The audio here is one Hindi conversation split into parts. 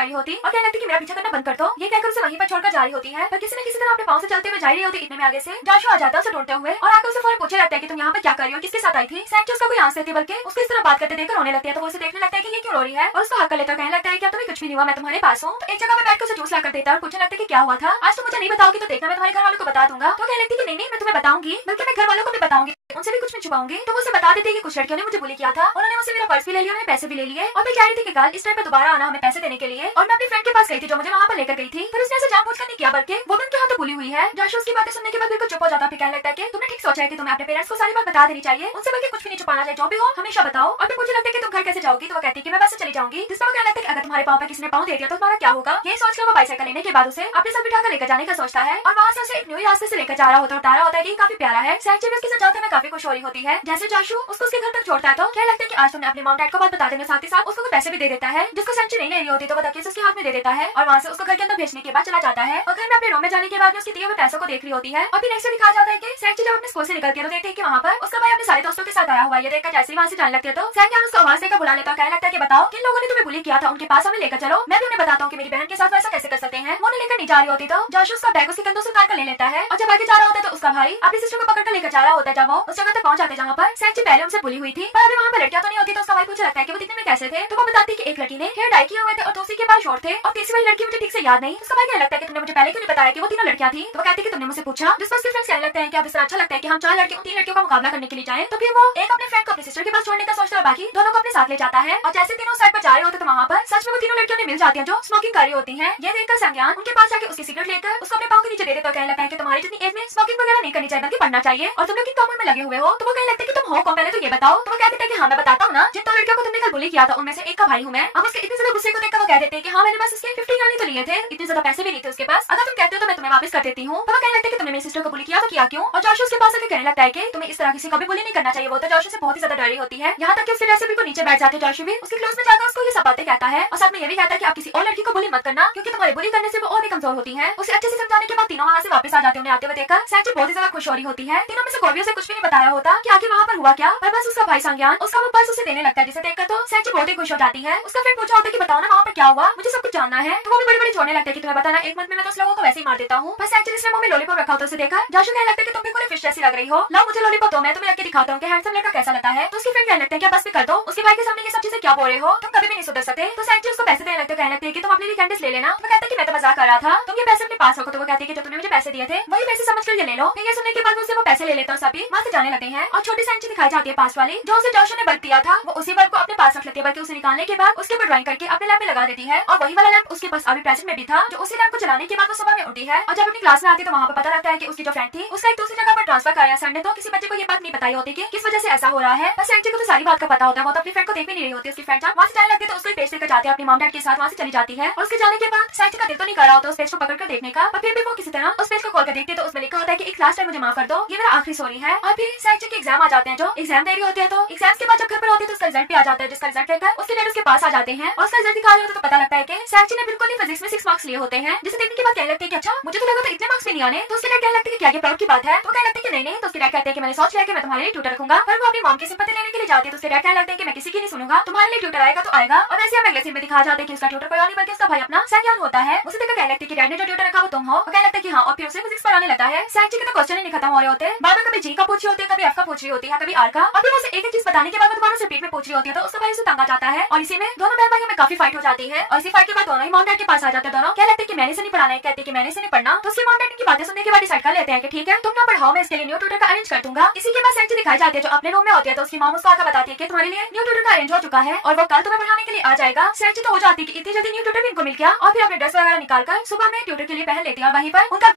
कर रही होती और कहने लगती कि मेरा पीछा करना बंद कर दो। ये कहकर उसे वहीं पर छोड़कर जा रही होती है, पर किसी न किसी तरह अपने पाँव से चलते हुए जा रही होती। इतने में आगे से जोशुआ आ जाता है उसे ढूंढते हुए और आकर उसे फौरन पूछे रहता है कि तुम यहाँ पर क्या कर रही हो, किसके साथ आई थी। सैंची उसका कोई आंसर देती बल्कि उसको इस तरह बात करते देखकर रोने लगती है, तो वो उसे देखने लगता है कि ये क्यों रो रही है और उसको हक कर लेता है। कहने लगता है कि अब तुम्हें कुछ भी नहीं हुआ, मैं तुम्हारे पास हूँ। तो एक जगह पे बैठकर उसे जूस लाकर देता है और पूछने लगता है कि क्या हुआ था, आज तुम मुझे नहीं बताओगी तो देखना मैं तुम्हारे घर वालों को बता दूंगा। तो कहने लगती है कि नहीं मैं तुम्हें बताऊंगी, बल्कि मैं घर वालों को भी बताऊंगी, उनसे भी कुछ नहीं छुपाऊंगी। तो वो उसे बता देती है कि कुछ लड़कियों ने मुझे बुली किया था, उन्होंने मुझसे मेरा पर्स भी ले लिया, उन्होंने पैसे भी ले लिए और मैं कह रही थी कि कल इस टाइम पे दोबारा आना हमें पैसे देने के लिए। और मैं अपनी फ्रेंड के पास गई थी जो मुझे वहाँ पर लेकर गई थी, पर उसने ऐसा जानबूझकर नहीं किया, बल्कि वो भी उनके हाथों बुली हुई है। जोशुआ उसकी बातें सुनने के बाद बिल्कुल चुप हो जाता है। कहने लगता है कि तुमने ठीक सोचा है कि तुम्हें अपने पेरेंट्स को सारी बात बता देनी चाहिए, उनसे बल्कि कुछ भी नहीं छुपाना चाहिए, जो भी हो हमेशा बताओ। और फिर मुझे लगता है कि तुम घर कैसे जाओगी, तो वो कहती है कि मैं बस से चली जाऊंगी। जिस पर वो कहने लगता है कि अगर तुम्हारे पाँव पर किसी ने पाँव दे दिया तो तुम्हारा क्या होगा। ये सोचकर वो बाइसाइकिल लेने के बाद उसे अपने साथ बिठाकर लेकर जाने का सोचता है और वहाँ से उसे एक न्यू रास्ते से लेकर जा रहा होता है। बता रहा होता है कि काफी प्यारा है। सैंची भी उसके साथ जाते में काफी खुश हो रही होती है। जैसे जोशुआ उसको उसके घर तक छोड़ता है तो क्या लगता है कि आज तुमने अपने मॉम डैड को बात बता देने, साथ ही साथ उसको पैसे भी दे देता है जिसको सैंची नहीं ले रही होती, तो वो धक्के से उसके हाथ में दे देता है और वहाँ से उसको घर के अंदर भेजने के बाद चला जाता है। और घर में अपने रूम में जाने के बाद उसकी दिए हुए पैसों को देख रही होती है। और फिर नेक्स्ट दिखाया जाता है कि सैंची जब अपने स्कूल से निकलती है तो देखती है कि वहाँ पर उसका भाई अपने सारे दोस्तों के साथ आया हुआ है। ये देखकर जैसे ही वहाँ से जाने लगती है तो सैंची उसको आवाज देकर बुला लेता है। कहने लगता है कि बताओ किन लोगों ने तुम्हें बुली किया था, उनके पास हमें लेकर चलो, मैं भी उन्हें बताता हूँ कि मेरी बहन के साथ वैसा कैसे कर सकते हैं। वो लेकर नहीं जा रही होती तो जोशुआ उसका बैग उसके कंधों से उतार कर ले लेता है और जब आगे जा रहा होता है तो उसका भाई अपनी सिस्टर को पकड़कर लेकर जा रहा होता है। जब वो उस जगह तक पहुंच जाते हैं जहाँ पर सैंची पहले उनसे बुली हुई थी, पर अभी वहाँ पर लड़कियां तो नहीं होती, तो उसका भाई पूछने लगता है कि वो दिखने में कैसे थे। तो वो बताती है कि एक लड़की ने हेयर डाई किए हुए थे और दूसरी के बाल शॉर्ट थे और तीसरी वाली लड़की मुझे ठीक से याद नहीं। उसका भाई कहने लगता है कि तुमने मुझे पहले क्यों नहीं बताया कि वो तीनों लड़कियां थी। तो वो कहती है कि तुमने मुझसे पूछा। जिस पर उसके फ्रेंड्स कहने लगते हैं कि अब इस तरह अच्छा लगता है कि हम 4 लड़कियों 3 लड़कियों का मुकाबला करने के लिए जाएं। तो फिर वो एक अपने फ्रेंड को अपनी सिस्टर के पास छोड़ने का सोचता है और बाकी दोनों को अपने साथ ले जाता है। और जैसे तीनों साइड पर जा रहे होते तो वहाँ पर सच में वो तीनों लड़कियों ने मिल जाती है जो स्मोकिंग कर रही होती है। ये देखकर संज्ञान उनके पास जाकर उसकी सिगरेट लेकर उसको अपने पाँव के नीचे दे देता है। कहने लगता है कि तुम्हारी जितनी एज में स्मोकिंग वगैरह नहीं करनी चाहिए बल्कि पढ़ना चाहिए और तुम लोग इन कामों में लगे हुए हो। तो वो कहने लगता है कि तुम हो कौन, पहले तो ये बताओ। तो वो कहते हैं कि हाँ मैं बताता हूँ ना, जिन 2 लड़कियों को तुमने कल बुली किया था उनमें से एक का भाई हूँ मैं। अब उसके इतने ज्यादा गुस्से को देखकर वो कह देते हैं कि हाँ मैंने बस उसके 50 गाने तो लिए थे, इतने ज्यादा पैसे भी नहीं थे उसके पास, अगर तुम कहते हो तो मैं तुम्हें वापस कर देती हूँ। तो वो कहने लगता है कि तुमने मेरी सिस्टर को बुली किया तो किया क्यों। और जोशुआ उसके पास आकर कहने लगता है कि तुम्हें इस तरह किसी को भी बुली नहीं करना चाहिए। वो तो जोशुआ से बहुत ही ज्यादा डरी होती है, यहाँ तक कि उसके डर से बिल्कुल नीचे बैठ जाते हैं। जोशुआ भी उसके क्लोज में जाकर उसको ये सब बातें कहता है और साथ में ये भी कहता है कि आप किसी और लड़की को बुली मत करना क्योंकि तुम्हारे बुली करने से वो और भी कमजोर होती है। उसे अच्छे से समझाने के बाद तीनों वहाँ से वापस आ जाते हैं। उन्हें आते हुए देखकर सैंची बहुत ही ज्यादा खुश हो रही होती है। तीनों में से कोई भी उसे कुछ भी नहीं बताया होता कि आखिर वहाँ पर हुआ क्या, पर बस उसका भाई संज्ञान उसका वो पर्स उसे देने लगता है, जिसे देखकर तो सैंची बहुत ही खुश हो जाती है। उसका फ्रेंड पूछा होता है कि बताओ ना वहाँ पर क्या हुआ, मुझे सब कुछ जानना है। तो वो भी बड़ी बड़ी छोड़ने लगता है कि तुम्हें बताना, एक मंथ में मैं तो उस लोगों को वैसे ही मार देता हूँ। बस सैंची जिसने मुंह में लॉलीपॉप रखा होता है उसे देखकर जोशुआ कहने लगता है कि तुम बिल्कुल फिश जैसी लग रही हो, लाओ मुझे लॉलीपॉप दो, मैं तुम्हें रख के दिखाता हूँ कि हैंडसम लड़का कैसा लगता है। तो उसकी फ्रेंड कहने लगते हैं कि बस भी कर दो, उसके भाई के सामने ये सब चीजें क्या बोल रहे हो, तुम कभी भी नहीं सुधर सकते। तो सैंची उसको पैसे देने लगते हैं। कहने लगते हैं कि तुम अपने लिए कैंडिस ले लेना। तो कहता है कि मैं तो मजाक कर रहा था, तुम ये पैसे अपने पास रखो। तो वो कहती है कि जो तुमने मुझे पैसे दिए थे वही पैसे समझकर ये ले लो। फिर ये सुनने के बाद उससे वो पैसे ले लेता है, सभी वहाँ से जाने लगते हैं। और छोटी सैंची दिखाई जाती है पास वाली, जो उसे जोशुआ ने बल्ब दिया था, वो उसी बल्ब को अपने पास रख लेती है, बल्कि उसे निकालने के बाद उसके ऊपर ड्राइंग करके अपने लैंप में लगा देती है। और वही वाला लैंप उसके पास अभी प्रेजेंट में भी था, जो उसी लैंप को जलाने के बाद वो सुबह में उठी है। और जब अपनी क्लास में आती है तो वहाँ पर पता लगता है कि उसकी जो फ्रेंड थी उसका एक दूसरी जगह पर ट्रांसफर कराया सर ने। तो किसी बच्चे को ये बात नहीं बताई होती कि किस वजह से ऐसा हो रहा है। बस सैंची को तो सारी बात का पता होता है, वो तो अपनी फ्रेंड को देख भी नहीं रही होती। उसकी फ्रेंड जब वहाँ से जाने लगती है तो उसको पेज लेकर जाते हैं अपनी मॉम डैड के साथ, वहाँ से चली जाती है। और उसके जाने के बाद सैंची का दिल तो नहीं कर रहा होता उस पेज को पकड़कर देखने का, पर फिर भी वो किसी तरह उस पेज को खोल कर देखती है तो उसमें लिखा होता है कि एक लास्ट टाइम मुझे माफ कर दो, ये मेरा आखिरी सॉरी है। और फिर सैंची के एग्जाम आ जाते हैं, जो एग्जाम दे रही होती है। तो एग्जाम के बाद जब घर पर होती है तो उसका रिजल्ट भी आ जाता है, जिसका रिजल्ट लेकर उसके डैड उसके पास आ जाते हैं और उसका रिजल्ट दिखा रहे होते तो पता लगता है कि सैंची ने बिल्कुल ही फिजिक्स में 6 मार्क्स लिए होते हैं, जिसे देखने के बाद कहने लगते हैं कि अच्छा मुझे तो लगा था इतने मार्क्स भी नहीं आने। तो उसके डैड कहने लगते हैं कि क्या ये प्राउड की बात है। तो कहने लगते हैं कि नहीं। तो उसके डैड कहते हैं कि मैंने सोच लिया कि मैं तुम्हारे लिए ट्यूटर रखूंगा। पर वो अपनी मॉम की सिंपैथी लेने के लिए जाती है तो उसके डैड कहने लगते हैं कि मैं किसी की नहीं सुनूंगा, तुम्हारे लिए ट्यूटर आएगा तो आएगा। और वैसे हम अगले सीन में दिखा जाते हैं कि उसका ट्यूटर कोई और नहीं बल्कि उसका भाई अपना संज्ञान होता है। उसे देखकर कहने लगते हैं कि डैड ने जो ट्यूटर रखा वो तुम हो। और कहने लगता है कि हाँ, और फिर उसे फिजिक्स पढ़ाने लगता है। सैंची के तो क्वेश्चन ही नहीं खत्म हो रहे होते, बार बार कभी जी का पूछ रही होती है, कभी एफ का पूछ रही होती है, कभी आर का। और फिर उसे एक चीज बताने के बाद दोबारा से रिपीट में पूछ रही होती है तो उसका भाई उसे तंग आ जाता है। और इसी में दोनों बहन भाइयों में काफी फाइट हो जाती है। और इसी फाइट के बाद दोनों ही मॉम डैड के पास आ जाते हैं। दोनों क्या लगता है कि मैंने से नहीं पढ़ाना है, कहते हैं कि मैंने से नहीं पढ़ना। तो उसकी मॉम डैड की बातें सुनने के बाद डिसाइड कर लेते हैं कि ठीक है तुम ना पढ़ाओ, मैं इसके लिए न्यू ट्यूटर का अरेंज कर दूंगा। इसी के बाद सैंची दिखाई जाती है जो अपने रूम में होती है। तो उसकी मॉम उसको आकर बताती है कि तुम्हारे लिए न्यू ट्यूटर का अरेंज हो चुका है और वो कल तुम्हें पढ़ाने के लिए आ जाएगा। सैंची तो हो जाती है कि इतनी जल्दी न्यू ट्यूटर भी इनको मिल गया। और फिर अपने ड्रेस वगैरह निकालकर सुबह में ट्यूटर के लिए पहन लेती है। और वहीं पर उनका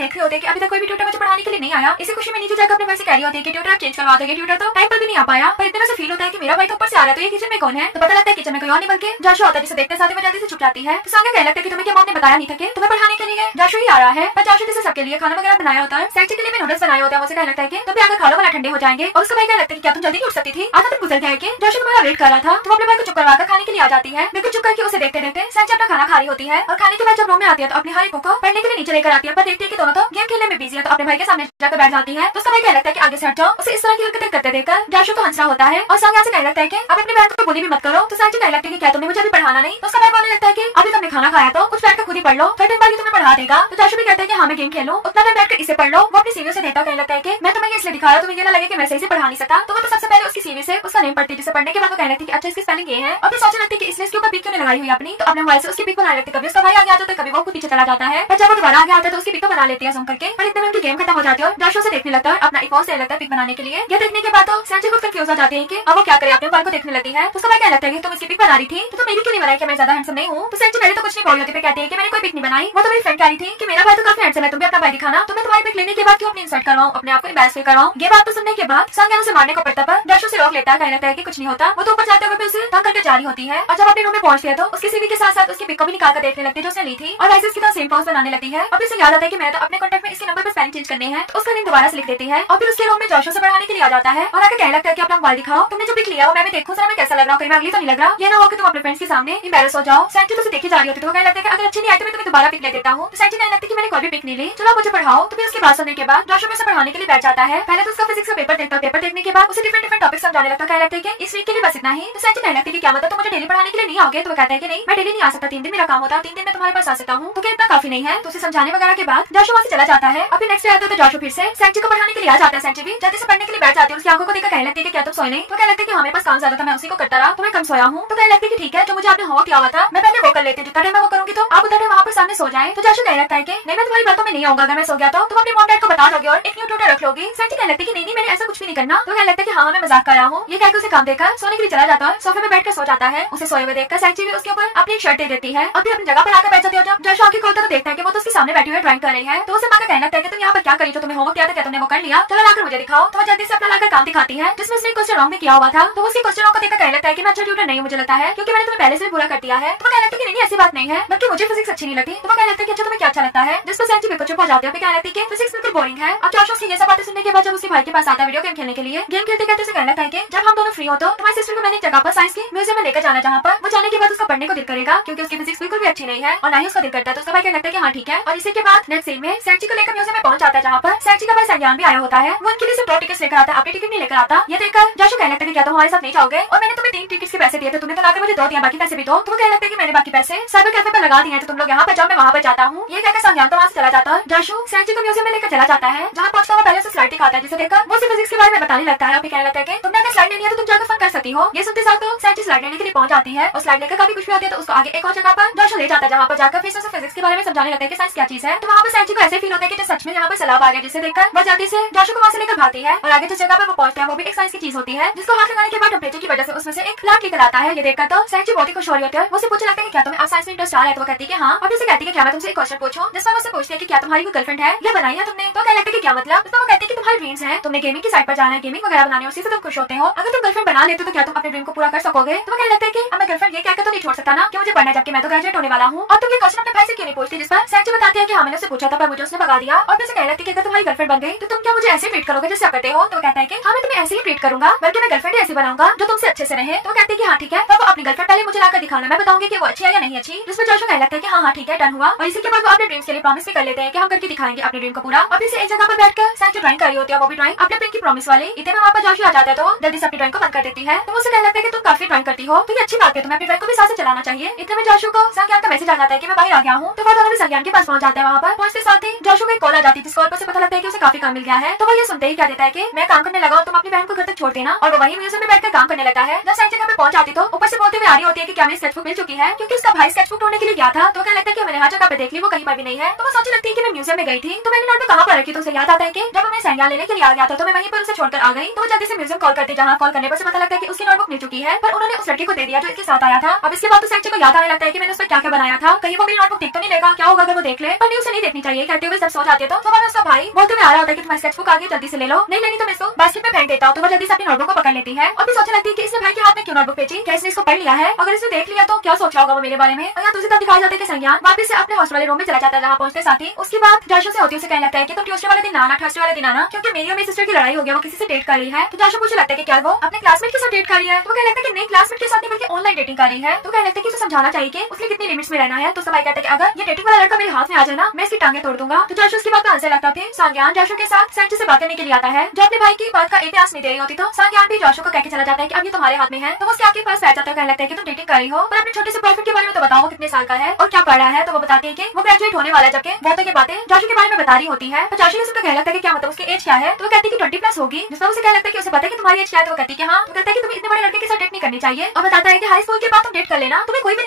देख रहे होते हैं कि अभी तक कोई भी ट्यूटर मुझे पढ़ाने के लिए नहीं आया। इसी खुशी में नीचे जाकर अपने भाई से कह रही होती है कि ट्यूटर आप चेंज करवा दोगे। ट्यूटर तो टाइम पर भी नहीं आ पाया, पर इतने में से फील होता है कि मेरा भाई तो ऊपर से आ रहा है, तो ये किचन में कौन है। तो पता लगता है किचन में कोई और नहीं बल्कि जोशुआ होता है, जिसे देखते साथ ही वो जल्दी से छुप जाती है। तो संज्ञा कहने लगता है कि तुम्हें क्या मॉम ने बताया नहीं था कि तुम्हें पढ़ाने के लिए जोशुआ ही आ रहा है। पर जोशुआ जिसे सबके लिए खाना वगैरह बनाया होता है, सैंची के लिए भी नूडल्स बनाए होते हैं। उसे कहने लगता है कि तुम भी आकर खा लो वरना ठंडे हो जाएंगे। और उसका भाई कहने लगता है कि क्या तुम जल्दी नहीं उठ सकती थी, आधा दिन गुजर गया है कि जोशुआ तुम्हारा वेट कर रहा था। तो अपने भाई को चुप करवाकर खाने के लिए आ जाती है। बिल्कुल चुप करके उसे देखते देखते सैंची अपना खाना खा रही होती है। और खाने के बाद जब रूम में आती है तो अपनी हर एक बुक को पढ़ने के लिए नीचे लेकर आती है, पर देखती है कि वो तो गेम खेलने में बिजी है तो अपने भाई के सामने जाकर बैठ जाती है। तो उसका भाई कहने लगता है कि आगे से हट जाओ। उसे इस तरह की हरकतें करते देखकर जाशु को हंसना होता है और संग यहाँ से कहने लगता है कि अब अपने बहन को बोली भी मत करो। तो सांची कहने लगती है कि क्या तुमने मुझे अभी पढ़ाना नहीं। तो उसका भाई बोलने लगता है कि अभी तुमने खाना खाया तो कुछ बैठकर खुद ही पढ़ लो, थोड़ी देर बाद तुम्हें पढ़ा देगा। तो जाशु भी कहता है कि हाँ मैं गेम खेलूं, उतना टाइम बैठकर इसे पढ़ लो। वो अपनी सीवी से देता कहने लगता है कि मैं तुम्हें इसलिए दिखा रहा हूं तुम्हें ये ना लगे कि मैं सही से पढ़ा नहीं सकता। तो वो तो सबसे पहले उसकी सीवी से उसका नेम पढ़ती, जिसे पढ़ने के बाद वो कहने लगती है कि अच्छा इसकी स्पेलिंग ये है। और फिर सोचने लगती है कि इसने इसके ऊपर पिक क्यों नहीं लगाई हुई अपनी। तो अपने मोबाइल से उसकी पिक बनाने लगती है। कभी उसका भाई आगे आता है, कभी वो पीछे चला जाता है, पर जब वो दोबारा आगे आता है तो उसकी पिक तो बना लेती है जूम करके। पर इतने में उनकी गेम खत्म हो जाती है और जाशु से देखने लगता है, अपना एक देने लगता है पिक बनाने के लिए। यह देखने के बाद तो सांची खुद कंफ्यूज हो जाती है कि अब वो क्या करे, अपने मोबाइल को देखने लगती है। तो उसका भाई कहने लगता है कि तुम इसकी पिक बना रही थी तो तुम मेरी क्यों नहीं बनाई, कि मैं ज्यादा हैंडसम नहीं हूँ। तो सांची पहले तो कुछ नहीं बोल रही थी, कहती है कि मैंने कोई पिक नहीं बनाई, वो तो मेरी फ्रेंड कह रही थी कि मेरा भाई तो काफी हैंडसम है, तुम भी अपना भाई दिखाना। तो मैं तुम्हारी पिक लेने के बाद क्यों अपनी इंसल्ट करवाऊं, अपने आप को एम्बैरेस फील करवाऊं। ये बात तो सुनने के बाद संज्ञान उसे मारने को पड़ता पर जाशु से रोक लेता है, कहने लगता है कि कुछ नहीं होता। वो तो ऊपर जाते हुए भी उसे तंग करके जारी होती है और जब अपने रूम में पहुंचती है तो उसकी सीवी के साथ साथ उसकी पिक को भी निकाल कर देखने लगती है जो उसने ली थी और ऐसे इसकी तरह सेम पोज बनाने लगती है। और फिर उसे याद आता है कि मैं तो अपने कॉन्टैक्ट में इसके नंबर पर स्पेलिंग चेंज करने हैं। तो उसका नेम दोबारा से लिख देती है और फिर उसके रूम में जाशु से पढ़ाने के लिए आ जाता है और आगे कहने लगता है कि अपना मोबाइल दिखाओ, तुमने जो पिक लिया वो मैं भी देखूं, मैं कैसा लग रहा हूँ, कहीं मैं अगली तो नहीं लग रहा। ये ना हो कि तुम अपने फ्रेंड्स के सामने एम्बैरेस हो जाओ। सैंची तो उसे देखी जा रही होती है तो कहने लगता है कि अगर अच्छी नहीं आई तो मैं तुम्हें दोबारा पिक ले देता हूँ। तो सैंची कहने लगती है कि मैंने कोई भी पिक नहीं ली, चलो मुझे पढ़ाओ। तो फिर उसकी बात सुनने के बाद जाशु में से पढ़ाने के लिए बैठ जाता है। पहले तो उसका फिजिक्स का पेपर देखता है, पेपर देखने के बाद उसे डिफरेंट टॉपिक समझाने लगता है। कहने लगता है कि इस वीक के लिए बस इतना ही। तो सैंची कहने लगती है कि क्या मतलब तुम मुझे डेली पढ़ाने के लिए नहीं आओगे। तो वो कहता है कि नहीं मैं डेली नहीं आ सकता, 3 दिन मेरा काम होता है, 3 दिन में तुम्हारे पास आ सकता हूँ। तो क्या इतना काफी नहीं है। तो उसे समझाने वगैरह के बाद जाशु वहाँ से चला जाता है। अभी नेक्स्ट डे आता है तो जाशु फिर से सैंची को पढ़ाने के लिए आ जाता है। सैंची भी जल्दी से पढ़ने के लिए बैठ जाती है। उसकी आंखों को देखकर कहने लगती है कि क्या तुम सोए नहीं। तो कहने लगती है कि हमें पास काम ज्यादा था, मैं उसी को करता रहा तो मैं कम सोया हूँ। तो कहने लगती है कि ठीक है, जो मुझे आपने होमवर्क दिया हुआ था मैं पहले वो कर लेती हूँ, जितना टाइम मैं वो करूंगी तो आप उतना टाइम वहाँ पर सामने सो जाए। तो जाशु कहने लगता है कि नहीं मैं तुम्हारी बातों में नहीं आऊंगा, अगर मैं सो गया तो तुम अपने मॉम डैड को बता दोगे और एक न्यू ट्यूटर रख लोगी। सैंची कहने लगती है कि नहीं मैंने ऐसा कुछ भी नहीं करना। तो कहने लगता है कि हाँ मैं मजाक कर रहा हूँ। ये कहकर उसे काम देकर सोने के लिए चला जाता है, सोफे पे बैठकर सो जाता है। उसे सोए हुए देखकर सैंची भी उसके ऊपर अपनी एक शर्ट दे देती है। अभी अपनी जगह पर आकर बैठ जाती है। जब जाशु आंखें खोलता तो देखता है कि वो तो उसके सामने बैठी हुई ड्राइंग कर रही है। तो उसे माँ का कहना लगता है कि तुम यहाँ पर क्या करी, जो तुम्हें होमवर्क दिया था क्या तुमने वो कर लिया, चलो लाकर मुझे दिखाओ। तो वो जल्दी से अपना लाकर काम दिखाती है जिसमें उसने क्वेश्चन रॉन्ग भी किया हुआ था। तो उसके क्वेश्चन को देखकर कहने लगता है कि मैं अच्छा ट्यूटर नहीं, मुझे लगता है क्योंकि मैंने तुम्हें पहले से पूरा कर दिया है। तो वो कहने लगता है कि नहीं ऐसी बात नहीं है, बल्कि मुझे फिजिक्स अच्छी नहीं लगती। तो वो कहने लगता है कि अच्छा तुम्हें क्या अच्छा लगता है, जिस पर सैंची बिल्कुल चुप हो जाती है। कहने लगती है कि फिजिक्स बिल्कुल बोरिंग है। अब जाशु उसकी ये सब बातें सुनने के बाद जब उसके भाई के पास आता है वीडियो गेम खेलने के लिए, गेम खेलते खेलते उसे कहने लगता है कि जब हम दोनों फ्री हो तो तुम्हारी सिस्टर को मैंने एक जगह पर साइंस की म्यूजियम में लेकर जाना, जहाँ पर वो जाने के बाद उसका पढ़ने को दिल करेगा क्योंकि उसकी फिजिक्स बिल्कुल भी अच्छी नहीं है और ना ही उसका दिल करता है। तो उसका भाई कहने लगता है कि हाँ ठीक है। और इसी के बाद नेक्स्ट सीन में सैंची को लेकर म्यूजियम में पहुंच जाता है, जहाँ पर सैंची का भाई संज्ञान भी आया होता है। वो उनके लिए सिर्फ 2 टिकट लेकर आता है, अपनी टिकट नहीं लेकर आता। ये देखकर जाशु कहने लगता है कि क्या तुम हमारे साथ नहीं जाओगे, और मैंने तुम्हें 3 टिकट के पैसे दिए थे, तुमने तो लाकर मुझे 2 दिया, बाकी पैसे भी दो। तो वो कहने लगता है कि मैंने बाकी पैसे साइबर कैफे पर लगा दिए हैं, तो तुम लोग यहाँ पर जाओ मैं वहाँ पर जाता हूँ। ये कहकर संज्ञान तो वहाँ से चला जाता है। जाशु सैंची को म्यूजियम में लेकर चला जाता है, जहाँ पहुंचता हुआ पहले से स्लाइड दिखाता है जिसे देखकर वो फिजिक्स के बारे में बताने लगता है। अभी कहने लगता है कि तुमने अगर स्लाइड लेनी है तो तुम जाकर फन कर सकती हो। ये सुनते साथ तो सैंची स्लाइड लेने के लिए पहुंच जाती है और स्लाइड लेकर काफी कुछ भी होती है। तो उसको आगे एक और जगह पर जाशु ले जाता है, जहाँ पर जाकर फिर से फिजिक्स के बारे में समझाने लगता है कि साइंस क्या चीज है। तो वहाँ पर सैंची को ऐसे फील होता है कि सच में यहाँ पर सैलाब आ गया, जिसे देखकर वो जल्दी से जाशु को वहाँ से लेकर भागती है और आगे जिस जगह पर वो पहुंचते हैं वो भी एक साइंस की चीज होती है, जिसको हाथ लगाने के बाद टेम्परेचर की वजह से उसमें से एक लाइट निकल आता है। ये देखकर तो सैंची बहुत ही खुश हो रही होती है। वो पूछने लगता है कि क्या तुम्हें साइंस में इंटरेस्ट आ रहा है। तो वो कहती है कि हाँ। और फिर कहती है कि क्या मैं तुमसे एक क्वेश्चन पूछूं, जिसमें मुझसे पूछती है कि क्या तुम्हारी कोई गर्लफ्रेंड है या बनाई है तुमने। तो कहने लगता है कि क्या मतलब। इसमें वो कहती है कि तुम्हारी ड्रीम्स हैं, तुमने गेमिंग की साइड पर जाना है, गेमिंग वगैरह बनानी है, उसी से तुम खुश होते हो। अगर तुम गर्लफ्रेंड बना लेते हो तो क्या तुम अपने ड्रीम को पूरा कर सकोगे। तो वो कहने लगता है कि अब मैं गर्लफ्रेंड ये कहकर तो नहीं छोड़ सकता ना कि मुझे पढ़ना है, जबकि मैं तो ग्रेजुएट होने वाला हूँ। और तुम ये क्वेश्चन अपने भाई से क्यों नहीं पूछती, जिस पर सैंची बताती है कि हाँ मैंने उसे पूछा था पर मुझे उसने भगा दिया। और फिर कहने लगती है कि अगर तुम्हारी गर्लफ्रेंड बन गई तो तुम क्या मुझे ऐसे ट्रीट करोगे जैसे आप करते हो। तो कहता है कि हाँ मैं तुम्हें ऐसे ही ट्रीट करूंगा, बल्कि मैं गर्लफ्रेंड ऐसी बनाऊंगा जो तुमसे अच्छे से रहे। तो कहती है कि हाँ ठीक है, तब अपनी गर्लफ्रेंड पहले मुझे लाकर दिखाना, मैं बताऊंगी कि वो अच्छी है या नहीं अच्छी। जिसमें जाशु कहने लगता है कि हाँ ठीक है डन हुआ। और इसी के बाद वो अपने ड्रीम्स के लिए प्रॉमिस भी कर लेते हैं कि हम करके दिखाएंगे अपने ड्रीम को पूरा। और फिर से एक जगह पर बैठकर सैंची ड्राइंग कर रही होती है, वो भी ड्राइंग अपने ड्रीम की प्रॉमिस वाली। इतने में वहाँ पर जाशु आ जाता है तो जल्दी से अपनी ड्राइंग को बंद कर देती है। तो उसे कहने लगता है कि तुम काफी ड्राइंग करती हो, तो ये अच्छी बात है, तुम्हें अपनी ड्राइंग को भी साथ से चलाना चाहिए। इतने में जाशु को संज्ञान का मैसेज आ जाता है कि मैं बाहर आ गया हूँ। तो वो दोनों भी संज्ञान के पास पहुंच जाते हैं। वहाँ पर पहुंचते साथ ही जाशु को एक कॉल आ जाती है, जिस कॉल पर से पता लगता है कि उसे काफी काम मिल गया है। तो वो ये सुनते ही क्या देता है कि मैं काम करने लगा, तुम अपनी बहन को घर तक छोड़ देना। और वो वही म्यूजियम में बैठकर काम करने लगता है। जब सैंची पे पहुंच जाती तो ऊपर से बोलते हुए आ रही होती है कि क्या मेरी स्केचबुक मिल चुकी है, क्योंकि उसका भाई स्केचबुक ढूंढने के लिए गया था। तो क्या लगता है कि मैंने हर जगह पे देख ली, वो कहीं पर भी नहीं है। तो वो सोचने लगती है कि मैं म्यूजियम में गई थी तो मैंने नोटबुक कहाँ पर रखी। तो उसे याद आता है कि जब मैं संज्ञान लेने के लिए आ गया था तो मैं वहीं पर उसे छोड़कर आ गई। तो वो जल्दी से म्यूजियम कॉल करती, जहाँ कॉल करने पर से पता लगता है कि उसकी नोटबुक मिल चुकी है, पर उन्होंने उस लड़के को दे दिया जो इसके साथ आया था। अब इसके बाद तो सैंची को याद आने लगता है कि मैंने उस पर क्या क्या बनाया था, कहीं वो मेरी नोटबुक देख तो नहीं लेगा, क्या होगा अगर वो देख ले। पर नहीं उसे नहीं देखनी चाहिए। कहते हुए जब सो जाती है तो सुबह में उसका भाई बोलते हुए आ रहा होता है कि तुम्हारी स्केचबुक आगे जल्दी से ले लो, नहीं लेनी तो मैं इसको बास्केट में फेंक देता हूँ। तो वो जल्दी से अपनी नोटबुक को पकड़ लेती है और फिर सोचने लगती है कि इसने भाई के हाथ में क्यों नोटबुक भेजी, क्या इसने इसको पढ़ लिया है, अगर इसने देख लिया तो क्या सोच रहा होगा वो मेरे बारे में। और यहाँ दूसरी तरफ दिखाया जाता है कि संज्ञान वापस से अपने हॉस्टल वाले रूम में चला जाता है, जहाँ पहुंचते साथ ही उसकी बात जाशु से होती है। उसे कहने लगता है कि तुम ट्यूसडे वाले दिन आना, थर्सडे वाले दिन आना, क्योंकि कि मेरी और मेरी सिस्टर की लड़ाई हो गया, वो किसी से डेट कर रही है। तो जाशु मुझे लगता है कि क्या वो अपने क्लासमेट के साथ डेट कर रही है। तो कहने लगता है कि नहीं, क्लासमेट के साथ नहीं बल्कि ऑनलाइन डेटिंग कर रही है। तो कहने लगता है कि उसे समझाना चाहिए कि उसने कितनी लिमिट्स में रहना है। तो उसका भाई कहता है कि अगर ये डेटिंग वाला लड़का मेरे हाथ में आ जाए ना, मैं इसकी टांगे तोड़ दूंगा। तो जाशु उसकी बात का आंसर लगता है। सांग्यान जाशु के साथ सैंचो से बात करने के लिए आता है, जो अपने भाई की बात का इतिहास नहीं दे रही होती। तो सांग्यान भी जाशु को कहकर चला जाता है कि अब ये तुम्हारे हाथ में है। तो वो उसके आपके पास बैठ जाता है, कहने लगता है कि तुम डेटिंग कर रही हो, पर अपने छोटे से बॉयफ्रेंड के बारे में तो बताओ, वो कितने साल का है और क्या पढ़ रहा है। तो वो बताती है कि वो ग्रेजुएट होने वाला है, जबकि वो तो ये बातें जाशु के बारे में बता रही होती है। तो जाशु उसको कहने लगता है कि क्या मतलब उसकी एज क्या है। तो वो कहती है कि 20+ होगी। जिस पर उसे कहने लगता है कि उसे पता है कि तुम्हारी एज क्या है। तो वो कहती है कि हाँ। तो कहता है कि तुम्हें इतने बड़े लड़के के साथ डेट नहीं करनी चाहिए और बताता है कि हाई स्कूल के बाद तुम डेट कर लेना, तुम्हें कोई भी